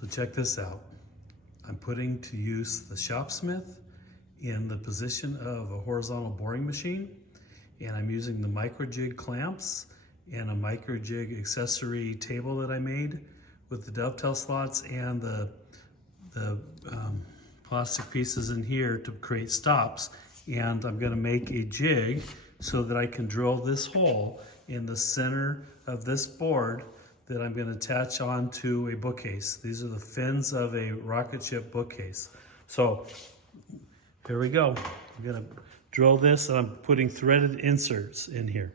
So check this out. I'm putting to use the Shopsmith in the position of a horizontal boring machine, and I'm using the Microjig clamps and a Microjig accessory table that I made with the dovetail slots and the plastic pieces in here to create stops. And I'm going to make a jig so that I can drill this hole in the center of this board that I'm going to attach onto a bookcase. These are the fins of a rocket ship bookcase. So here we go. I'm going to drill this, and I'm putting threaded inserts in here.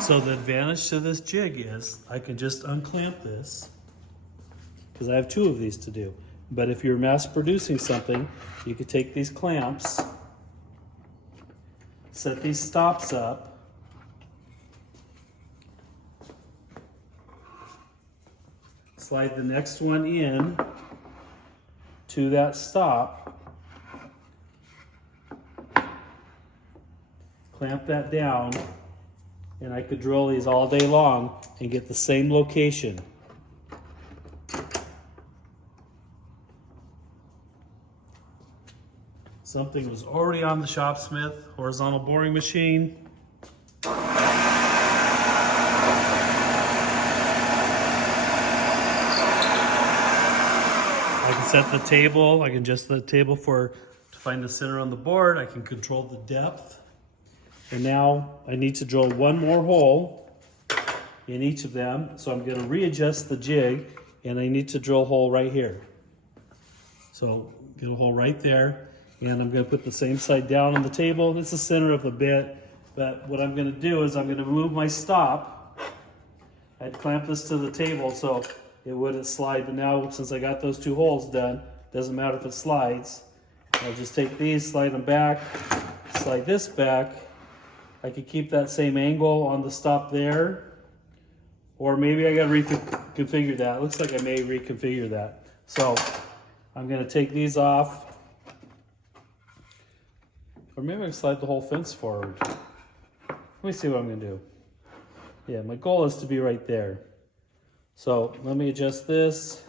So the advantage to this jig is I can just unclamp this, because I have two of these to do. But if you're mass producing something, you could take these clamps, set these stops up, slide the next one in to that stop, clamp that down, and I could drill these all day long and get the same location. Something was already on the Shopsmith horizontal boring machine. I can set the table. I can adjust the table to find the center on the board. I can control the depth. And now I need to drill one more hole in each of them. So I'm going to readjust the jig, and I need to drill a hole right here. So get a hole right there, and I'm going to put the same side down on the table. It's the center of the bit, but what I'm going to do is I'm going to remove my stop. I'd clamp this to the table so it wouldn't slide, but now since I got those two holes done, doesn't matter if it slides. I'll just take these, slide them back, slide this back. I could keep that same angle on the stop there, or maybe I gotta reconfigure that. It looks like I may reconfigure that. So I'm gonna take these off, or maybe I can slide the whole fence forward. Let me see what I'm gonna do. Yeah, my goal is to be right there. So let me adjust this.